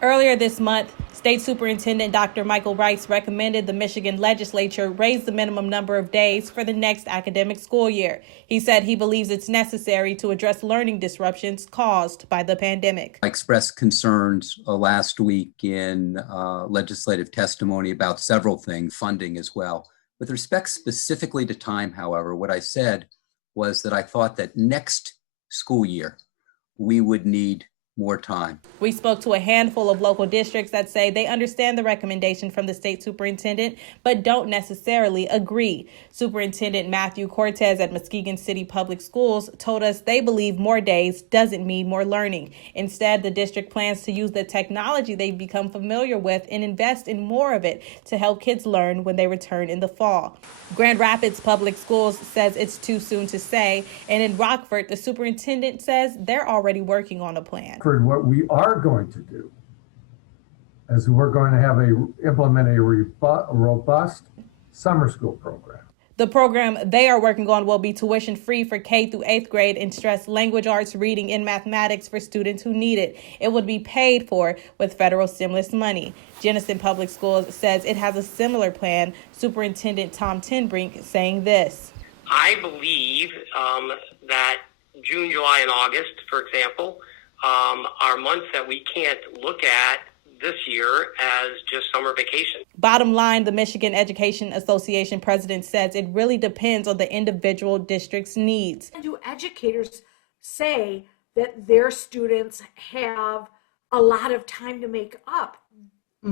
Earlier this month, State Superintendent Dr. Michael Rice recommended the Michigan legislature raise the minimum number of days for the next academic school year. He said he believes it's necessary to address learning disruptions caused by the pandemic. I expressed concerns last week in legislative testimony about several things, funding as well. With respect specifically to time, however, what I said was that I thought that next school year we would need more time. We spoke to a handful of local districts that say they understand the recommendation from the state superintendent, but don't necessarily agree. Superintendent Matthew Cortez at Muskegon City Public Schools told us they believe more days doesn't mean more learning. Instead, the district plans to use the technology they've become familiar with and invest in more of it to help kids learn when they return in the fall. Grand Rapids Public Schools says it's too soon to say, and in Rockford, the superintendent says they're already working on a plan. What we are going to do is we're going to implement a robust summer school program. The program they are working on will be tuition free for K through 8th grade and stress language arts, reading, and mathematics for students who need it. It would be paid for with federal stimulus money. Jenison Public Schools says it has a similar plan. Superintendent Tom Tenbrink saying this. I believe that June, July, and August, for example, are months that we can't look at this year as just summer vacation. Bottom line, the Michigan Education Association president says it really depends on the individual district's needs. And do educators say that their students have a lot of time to make up?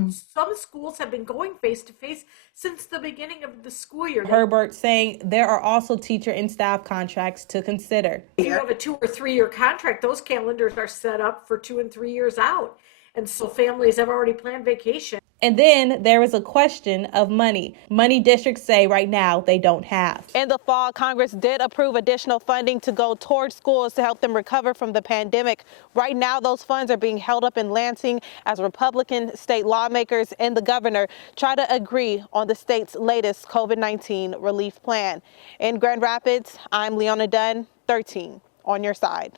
Some schools have been going face-to-face since the beginning of the school year. Herbert saying there are also teacher and staff contracts to consider. If you have a 2 or 3 year contract, those calendars are set up for 2 and 3 years out. And so families have already planned vacation. And then there is a question of money. Money districts say right now they don't have. In the fall, Congress did approve additional funding to go towards schools to help them recover from the pandemic. Right now, those funds are being held up in Lansing as Republican state lawmakers and the governor try to agree on the state's latest COVID-19 relief plan. In Grand Rapids, I'm Leona Dunn, 13 on your side.